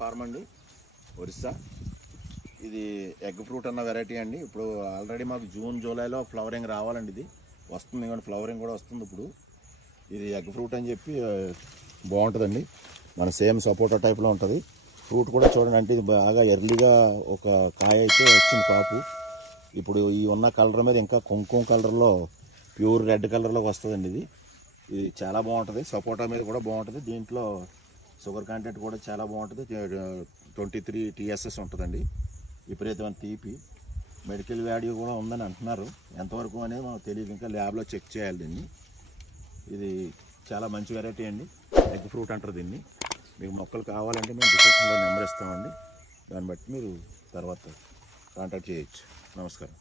Form అండి, ఒరిస్సా. ఇది egg fruit అన్న వెరైటీ అండి. ఇప్పుడు ఆల్రెడీ మాకు జూన్ జూలైలో ఫ్లవరింగ్ రావాలండి. ఇది వస్తుంది కానీ ఫ్లవరింగ్ కూడా వస్తుంది. ఇప్పుడు ఇది ఎగ్ ఫ్రూట్ అని చెప్పి బాగుంటుందండి. మన సేమ్ సపోటా టైప్లో ఉంటుంది. ఫ్రూట్ కూడా చూడండి, అంటే ఇది బాగా ఎర్లీగా ఒక కాయ అయితే వచ్చింది కాపు. ఇప్పుడు ఈ ఉన్న కలర్ మీద ఇంకా కుంకుమ కలర్లో ప్యూర్ రెడ్ కలర్లోకి వస్తుందండి. ఇది చాలా బాగుంటుంది. సపోటా మీద కూడా బాగుంటుంది. దీంట్లో షుగర్ కంటెంట్ కూడా చాలా బాగుంటుంది. 23 TSS ఉంటుందండి. విపరీతమైన తీపి. మెడికల్ వాల్యూ కూడా ఉందని అంటున్నారు. ఎంతవరకు అనేది మనకు తెలియదు, ఇంకా ల్యాబ్లో చెక్ చేయాలి దీన్ని. ఇది చాలా మంచి వెరైటీ అండి, ఎగ్ ఫ్రూట్ అంటారు దీన్ని. మీకు మొక్కలు కావాలంటే మేము డిస్క్రిప్షన్లో నెంబర్ ఇస్తామండి. దాన్ని బట్టి మీరు తర్వాత కాంటాక్ట్ చేయొచ్చు. నమస్కారం.